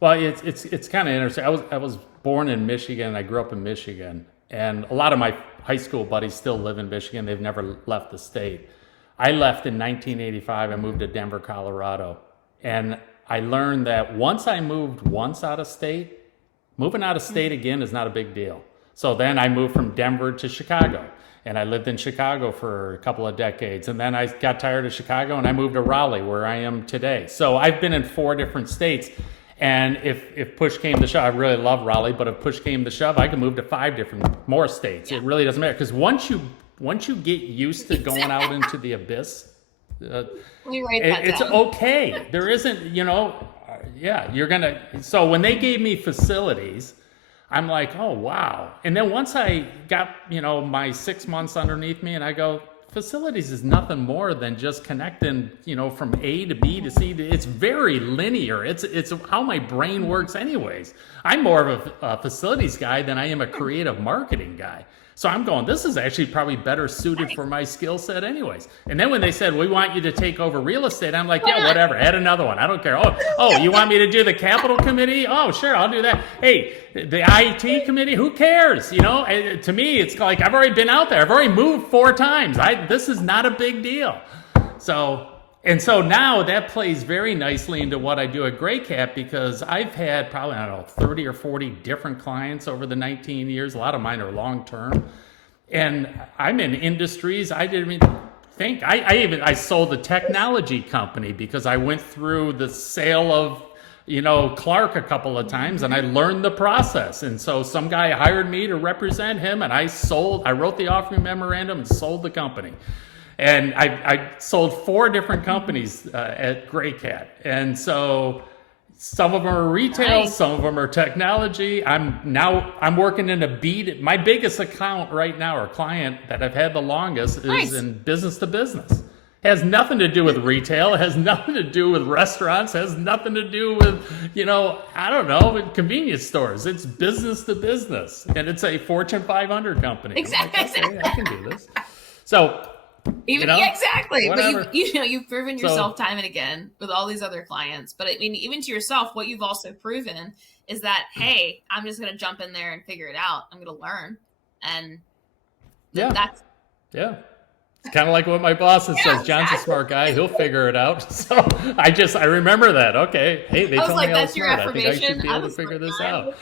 Well, it's kind of interesting. I was born in Michigan. I grew up in Michigan, and a lot of my high school buddies still live in Michigan. They've never left the state. I left in 1985. I moved to Denver, Colorado, and I learned that once I moved once out of state, moving out of state again is not a big deal. So then I moved from Denver to Chicago, and I lived in Chicago for a couple of decades. And then I got tired of Chicago and I moved to Raleigh, where I am today. So I've been in 4 different states. And if push came to shove, I really love Raleigh, but if push came to shove, I could move to 5 different more states. Yeah. It really doesn't matter, because once you get used to going out into the abyss, it's okay. There isn't, you're gonna. So when they gave me facilities, I'm like, oh wow. And then once I got my 6 months underneath me, and I go, facilities is nothing more than just connecting, from A to B to C. It's very linear. It's how my brain works anyways. I'm more of a facilities guy than I am a creative marketing guy. So I'm going, this is actually probably better suited for my skill set anyways. And then when they said, we want you to take over real estate, I'm like, yeah, whatever. Add another one. I don't care. Oh, you want me to do the capital committee? Oh, sure, I'll do that. Hey, the IT committee, who cares? To me, it's like, I've already been out there. I've already moved 4 times. This is not a big deal. So now that plays very nicely into what I do at GrayCat, because I've had probably, 30 or 40 different clients over the 19 years. A lot of mine are long-term. And I'm in industries I didn't even think. I sold a technology company because I went through the sale of, Clark a couple of times, and I learned the process. And so some guy hired me to represent him, and I wrote the offering memorandum and sold the company. And I sold 4 different companies at GrayCat. And so some of them are retail, some of them are technology. I'm working in my biggest account right now, or client that I've had the longest, is in business to business. It has nothing to do with retail. It has nothing to do with restaurants. It has nothing to do with, with convenience stores. It's business to business. And it's a Fortune 500 company. Exactly. Like, okay, I can do this. So... exactly. Whatever. But you've proven yourself time and again with all these other clients. But I mean, even to yourself, what you've also proven is that, hey, I'm just going to jump in there and figure it out. I'm going to learn. And that's... Yeah. It's kind of like what my boss says. John's a smart guy. He'll figure it out. So I remember that. Okay. Hey, they told me I was that's your smart. affirmation. I think I should be able to figure this out.